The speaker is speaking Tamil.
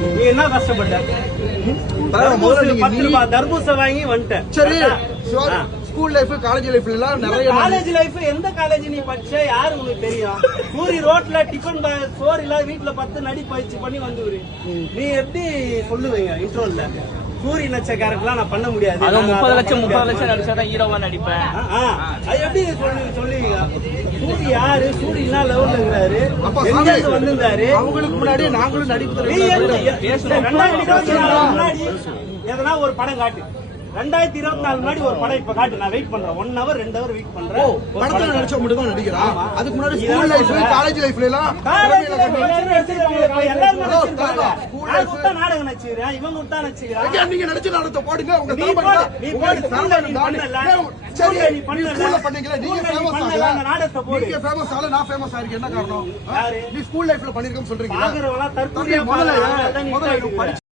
நீ என்ன கஷ்டப்பட்ட? தர்பூச வாங்கி வந்துட்டேன். சரி, ஸ்கூல் லைஃப் காலேஜ் லைஃப்ல எல்லாம் நிறைய காலேஜ் லைஃப் எந்த காலேஜ் நீ படிச்ச யாரு உனக்கு தெரியும்? சூரி ரோட்ல டிஃபன் சோறு இல்லாத வீட்டுல 10 நடி பயிற்சி பண்ணி வந்துரு. நீ எப்படி சொல்லுவீங்க இன்ட்ரோல்ல? சூரி நடிச்ச கேரக்டர்லாம் நான் பண்ண முடியாது. 30 லட்சம் நடிச்சாதான் ஹீரோவா நடிப்பேன். அது எப்படி சொல்லுவீங்க? சூரி யாரு? சூரி என்ன லெவல்ல இருக்கிறாரு? எங்க வந்திருந்தாரு? அவங்களுக்கு முன்னாடி நாங்களும் நடிப்பு முன்னாடி எதனா ஒரு படம் காட்டு. 2024 முன்னாடி ஒரு படம் இப்ப காட்டு. நான் வெயிட் பண்றேன். 1 hour 2 hour வெயிட் பண்றேன். படத்துல நடிச்சா மட்டும் தான் நடிக்கிறான். அதுக்கு முன்னாடி ஸ்கூல் லைஃப் காலேஜ் லைஃப்ல எல்லாம் நாடகம் நடிச்சுக்கிறேன். இவங்க விட்டா நடிச்சுக்கிறான். நீங்க நடிச்ச நாடகத்தை போடுங்க. உங்க நீ ஃபேமஸ் ஆல நான் ஃபேமஸ் ஆயிருக்கேன். என்ன காரணம்? நீ ஸ்கூல் லைஃப்ல பண்ணிருக்கேன்னு சொல்றீங்க.